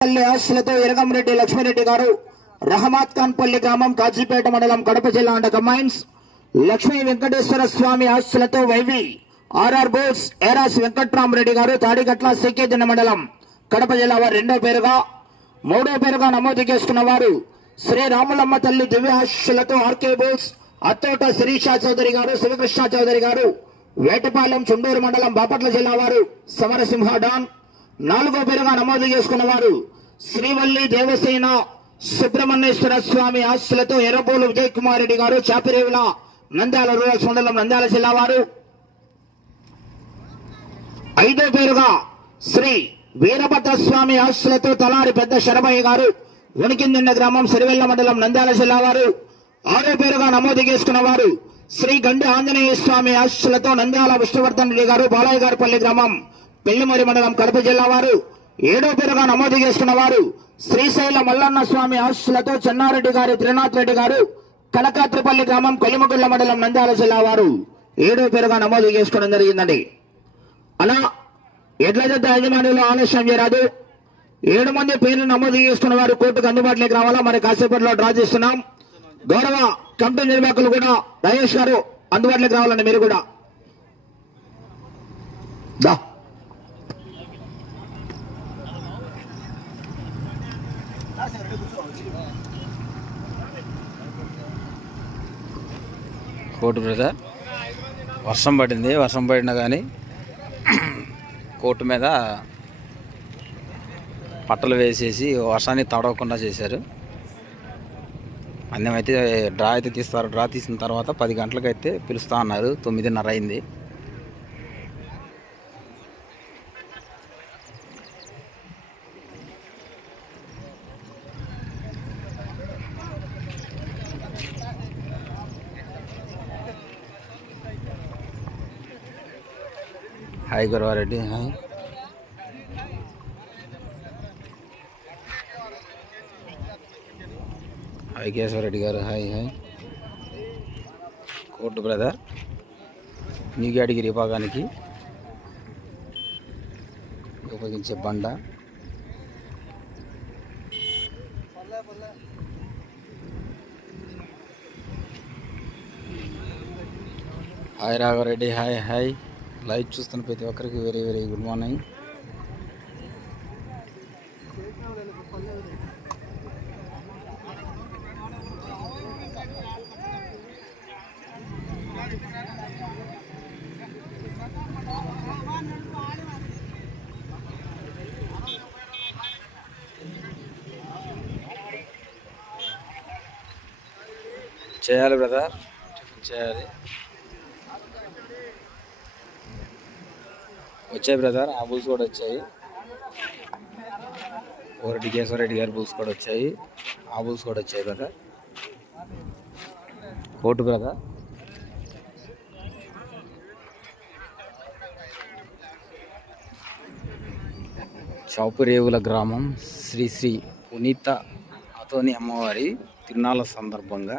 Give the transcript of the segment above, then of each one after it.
పల్లి ఆశలతో ఎరగంరెడ్డి లక్ష్మిరెడ్డి గారు రహమాత్ ఖాన్ పల్లి గ్రామం కాజీపేట మండలం కడప జిల్లా అండ కమైన్స్ లక్ష్మీ వెంకటేశ్వర స్వామి ఆశలతో Y V R R Bose ఏరాస్ Venkatramireddy గారు తాడిగట్ల సికేజన మండలం కడప జిల్లా వారు రెండో పేరుగా మూడో పేరుగా నమోదు చేసుకున్న వారు శ్రీ రాములమ్మ తల్లి దివ్య ఆర్కే బోస్ అత్తోట శిరీష చౌదరి గారు శివకృష్ణ చౌదరి గారు వేటపాలెం చుండూరు మండలం బాపట్ల జిల్లా వారు సమరసింహ డాన్ నాలుగో పేరుగా నమోదు చేసుకున్న వారు శ్రీవల్లి దేవసేన సుబ్రహ్మణ్యేశ్వర స్వామి ఆస్తులతో ఎర్రబోలు విజయ్ కుమార్ రెడ్డి గారు చాపిరేవుల నంద్యాల రూరల్ మండలం నంద్యాల జిల్లా వారు. ఐదో పేరుగా శ్రీ వీరభద్ర స్వామి ఆశలతో తలారి పెద్ద శరభయ్య గారు ఉనికిందిన్న గ్రామం సిరివెల్ల మండలం నంద్యాల జిల్లా వారు. ఆరో పేరుగా నమోదు చేసుకున్న వారు శ్రీ గండి ఆంజనేయ స్వామి ఆస్తులతో నంద్యాల విష్ణువర్ధన్ రెడ్డి గారు బాలయ్య గారిపల్లి గ్రామం పెళ్ళిమరి మండలం కడప జిల్లా వారు ఏడో పేరుగా నమోదు చేసుకున్న వారు శ్రీశైల మల్లన్న స్వామి ఆశలతో చెన్నారెడ్డి గారు త్రినాథ్ రెడ్డి గారు కనకాత్రిపల్లి గ్రామం కొలిమగుళ్ళ మండలం నంద్యాల జిల్లా వారు ఏడో పేరుగా నమోదు చేసుకోవడం జరిగిందండి. అలా ఎడ్ల జత యజమానులు ఆలస్యం చేయరాదు. ఏడు మంది పేర్లు నమోదు చేసుకున్న వారు కోర్టుకు అందుబాటులోకి రావాలా? మరి కాసేపట్లో డ్రా చేస్తున్నాం. గౌరవ కమిటీ నిర్వాహకులు కూడా రమేష్ గారు అందుబాటులోకి రావాలండి మీరు కూడా. దా. కోర్టు బ్రదర్ వర్షం పడింది వర్షం పడినా కానీ కోర్టు మీద పట్టలు వేసేసి వర్షాన్ని తడవకుండా చేశారు. అన్యమైతే డ్రా అయితే తీస్తారు డ్రా తీసిన తర్వాత పది గంటలకైతే పిలుస్తా అన్నారు. తొమ్మిదిన్నర అయింది. Hi Guravareddy hi hi Kesavareddy garu hi hi court brother న్యూగాడిగిరి విభాగానికి ఉపయోగించే బండ hi Raghavareddy hi hi live చూస్తున్న ప్రతి ఒక్కరికి వెరీ వెరీ గుడ్ మార్నింగ్. చేయాలి బ్రదర్ టిఫిన్ చేయాలి. వచ్చాయి బ్రదర్ ఆ బుల్స్ కూడా వచ్చాయి. ఓరెడ్డి కేశవరెడ్డి గారి బుల్స్ కూడా వచ్చాయి. ఆ బుల్స్ కూడా వచ్చాయి బ్రదర్. Coat brother. చౌపురేవుల గ్రామం శ్రీ శ్రీ పునీత అతోని అమ్మవారి తిరునాళ్ళ సందర్భంగా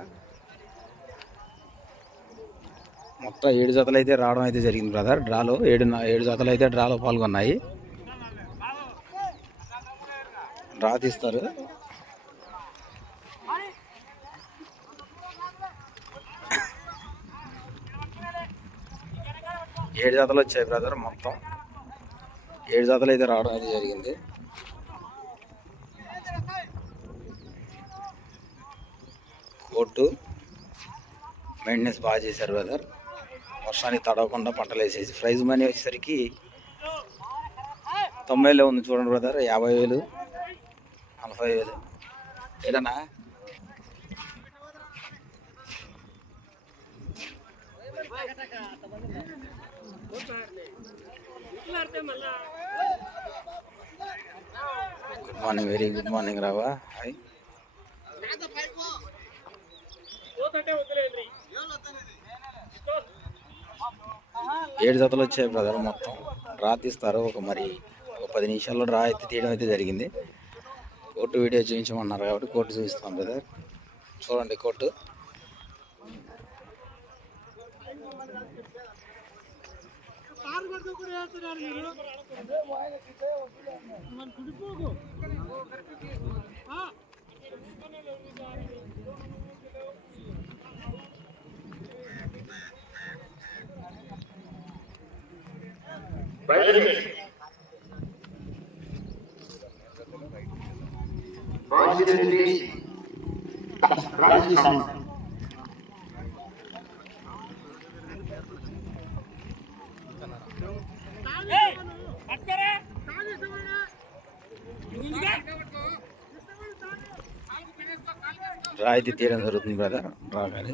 మొత్తం ఏడు జతలు అయితే రావడం అయితే జరిగింది బ్రదర్ డ్రాలో ఏడు ఏడు జతలు అయితే డ్రాలో పాల్గొన్నాయి. డ్రా తీస్తారు. ఏడు జతలు వచ్చాయి బ్రదర్ మొత్తం. ఏడు జతలు అయితే రావడం అయితే జరిగింది. కోర్టు మెయింటెనెన్స్ బాగా చేశారు బ్రదర్ వర్షానికి తడవకుండా పంటలు వేసేసి ప్రైజ్ మనీ వచ్చేసరికి తొంభైలో ఉంది చూడండి బ్రదర్ యాభై వేలు నలభై వేలు. ఏడన్నా good morning very good morning రావా హాయ్ ఏడు జతలు వచ్చాయి బ్రదర్ మొత్తం. డ్రా తీస్తారు. ఒక మరి ఒక పది నిమిషాల్లో డ్రా అయితే తీయడం అయితే జరిగింది. కోర్టు వీడియో చూపించమన్నారు కాబట్టి కోర్టు చూపిస్తాం బ్రదర్ చూడండి కోర్టు. రాయితీ తీయడం జరుగుతుంది బ్రదర్ డ్రా కానీ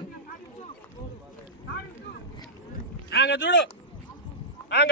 ಹಂಗ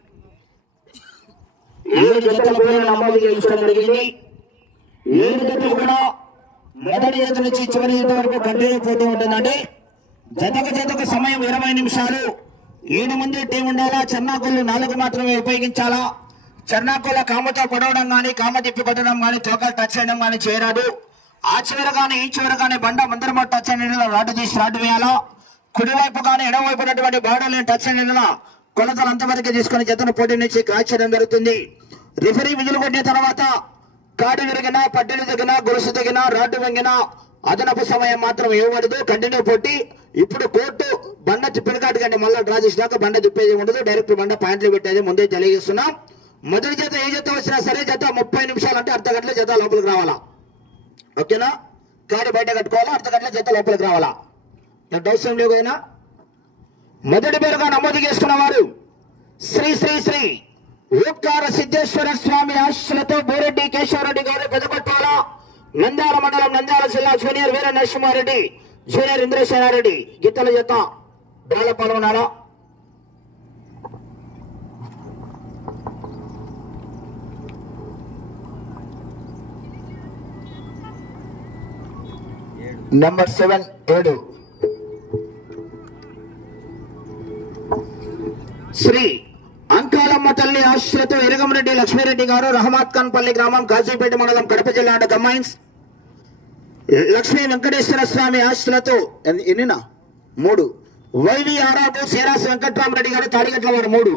ఏడు జతల పేర్లు నమోదు చేయించడం జరిగింది. ఏడు జతలు కూడా మొదటి జత నుంచి చివరి జత వరకు కంటిన్యూ పోతూ ఉంటుందండి. జతకు జతకు సమయం ఇరవై నిమిషాలు. ఏడు మంది టీం ఉండాలా? చెన్నాకులు నాలుగు మాత్రమే ఉపయోగించాలా? చెన్నాకుల కామతో పడవడం కానీ కామ తిప్పి కొట్టడం కానీ తోకలు టచ్ చేయడం కానీ చేయరాదు. ఆ చివర కానీ ఈ చివర కానీ బండ ముందర టచ్ అయిన రాటు తీసి రాటు వేయాలా? కుడివైపు కానీ ఎడవైపు ఉన్నటువంటి బార్డర్లను టచ్ అయిన కొలతలు అంతవరకు తీసుకుని జతను పోటీ నుంచి క్రాచ్ చేయడం జరుగుతుంది. రిఫరీ విధులు కొట్టిన తర్వాత కాడి విరిగినా పట్టెలు దిగిన గొలుసు తగిన రాడ్డు వంగినా అదనపు సమయం మాత్రం ఇవ్వబడదు కంటిన్యూ పోటీ. ఇప్పుడు కోర్టు బండ తిప్పిన కాటికంటే మళ్ళీ డ్రా చేసినాక బండ తిప్పేది ఉండదు. డైరెక్ట్ బండ పాయింట్లు పెట్టేది ముందే తెలియజేస్తున్నాం. మొదటి జత ఏ జత వచ్చినా సరే జత ముప్పై నిమిషాలు అంటే అర్ధ గంటల జత లోపలికి రావాలా? ఓకేనా? కాడి బయట కట్టుకోవాలా? అర్ధ గంటల జత లోపలికి రావాలా? డౌట్స్ ఏం లేవు అయినా మొదటి పేరుగా నమోదు చేసుకున్న వారు శ్రీ శ్రీ శ్రీ ఓంకార సిద్ధేశ్వర స్వామి ఆశలతో బోరెడ్డి కేశవరెడ్డి గారు పెదకొట్టాల నంద్యాల మండలం నంద్యాల జిల్లా జూనియర్ వీర నరసింహారెడ్డి జూనియర్ ఇంద్రసేనారెడ్డి గీతల జత బాల పాల్గొనాలా నెంబర్ సెవెన్ ఏడు. శ్రీ తల్లి ఆశ్రతో ఎరగమరెడ్డి లక్ష్మీరెడ్డి గారు రహమాత్ ఖాన్ పల్లి గ్రామం గాజీపేట మండలం కడప జిల్లా కమైన్స్ లక్ష్మీ వెంకటేశ్వర స్వామి ఆశ్రతో ఎన్నినా? మూడు. వైవి ఆరాపు సీరాస్ వెంకట్రామరెడ్డి గారు తాడిగట్ల వారు మూడు.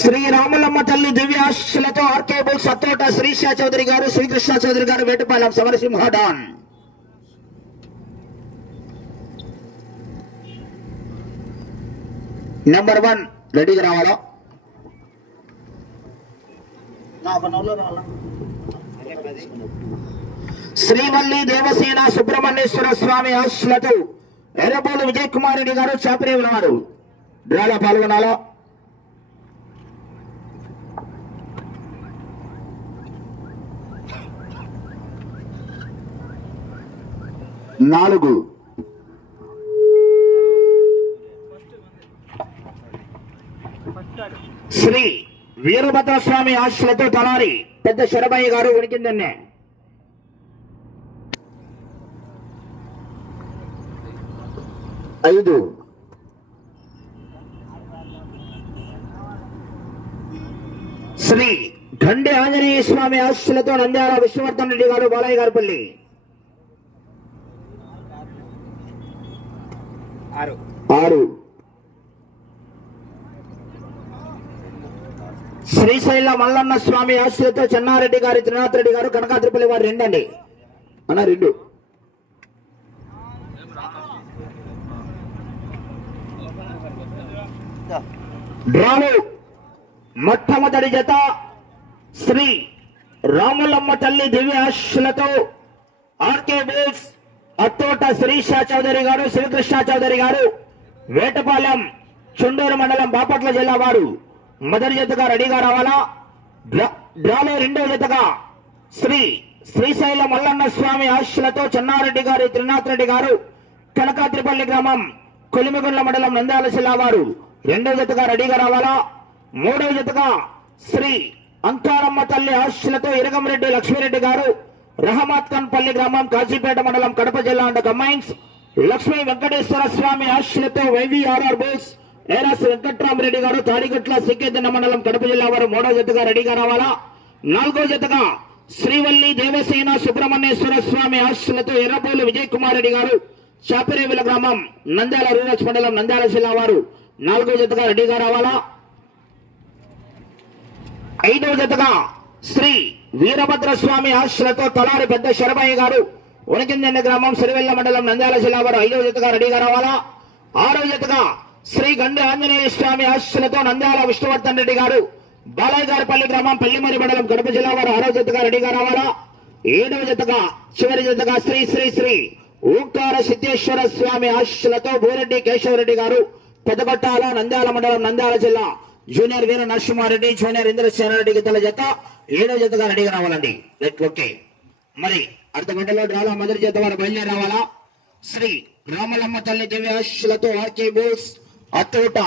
శ్రీ రామలమ్మ తల్లి దివ్య ఆశలతో ఆర్కే బుల్ సత్తోట శ్రీషా చౌదరి గారు శ్రీకృష్ణ చౌదరి గారు Vetapalem Samarasimha don. Number one రెడీగా రావాలా? శ్రీవల్లి దేవసేన సుబ్రహ్మణ్యేశ్వర స్వామి ఆశలతో ఎర్రబోలు విజయ్ కుమార్ రెడ్డి గారు చాపరి ఉన్నారు డ్రాలో పాల్గొనాలా? నాలుగు. శ్రీ వీరభద్ర స్వామి ఆశలతో తలారి పెద్ద శరభయ్య గారు ఉనికిందన్నే ఐదు. శ్రీ గండి ఆంజనేయ స్వామి ఆశలతో నంద్యాల విష్ణువర్ధన్ రెడ్డి గారు బాలయ్య గారిపల్లి ఆరు ఆరు. శ్రీశైల మల్లన్న స్వామి ఆశ్రయతో చెన్నారెడ్డి గారు త్రినాథ్ రెడ్డి గారు కనకాద్రిపల్లి వారు రెండండి. అన్న రెండు. డ్రాలు మొట్టమొదటి జత శ్రీ రాములమ్మ తల్లి దివ్య ఆశలతో ఆర్కే బోల్స్ అత్తోట శ్రీష చౌదరి గారు శ్రీకృష్ణ చౌదరి గారు వేటపాలెం చుండూరు మండలం బాపట్ల జిల్లా వారు. మొదటి జతగా రెడీగా రావాలా? డ్రాలో రెండో జతగా శ్రీ శ్రీశైల మల్లన్న స్వామి ఆశలతో చెన్నారెడ్డి గారు త్రినాథ్ రెడ్డి గారు కనకాత్రిపల్లి గ్రామం కొలిమిగుండ్ల మండలం నంద్యాల జిల్లా వారు రెండవ జతగా రెడీగా రావాలా? మూడో జతగా శ్రీ అంకారమ్మ తల్లి ఆశలతో ఇరగంరెడ్డి లక్ష్మీరెడ్డి గారు రహమాత్ ఖాన్ పల్లి గ్రామం కాజీపేట మండలం కడప జిల్లా అండ్ కమైన్స్ లక్ష్మీ వెంకటేశ్వర స్వామి ఆశలతో Y V R R Bose ఏరాస్ Venkatramireddy గారు తాడిగట్ల సిక్కేదిన్న మండలం కడప జిల్లా వారు మూడో జతగా రెడీగా రావాలా? నాలుగో జతగా శ్రీవల్లి దేవసేన సుబ్రహ్మణ్యేశ్వర స్వామి ఆశలతో ఎర్రపోలు విజయ్ కుమార్ రెడ్డి గారు చాపిరేవిల గ్రామం నంద్యాల రూరల్స్ మండలం నంద్యాల జిల్లా వారు నాలుగో జతగా రెడీగా రావాలా? ఐదవ జతగా శ్రీ వీరభద్ర స్వామి ఆశ్రతో తలారి పెద్ద శరభయ్య గారు ఉనికిందెన్న గ్రామం సిరివెల్ల మండలం నంద్యాల జిల్లా వారు ఐదవ జతగా రెడీగా రావాలా? ఆరో జతగా శ్రీ గండి ఆంజనేయ స్వామి ఆశీస్సులతో నంద్యాల విష్ణువర్ధన్ రెడ్డి గారు బాలాజారిపల్లి గ్రామం పల్లిమరి మండలం కడప జిల్లా వారు ఆరో జతగా రెడీగా రావాలా? ఏడవ జతగా చివరి జతగా శ్రీ శ్రీ శ్రీ ఓంకార సిద్ధేశ్వర స్వామి ఆశీస్సులతో భూరెడ్డి కేశవరెడ్డి గారు పెద్దగొట్టాల నంద్యాల మండలం నంద్యాల జిల్లా జూనియర్ వీర నరసింహారెడ్డి జూనియర్ ఇంద్రసేనారెడ్డి తల జత. ఏడవ జతగా రెడీగా రావాలండి. రైట్ ఓకే మరి అర్ధ గంటలో డ్రాలో మొదటి జత వారు బయలుదేరి రావాలా? శ్రీ రామలమ్మ తల్లి దివ్య ఆశీస్సులతో ఆర్కే బోస్ అత్తోట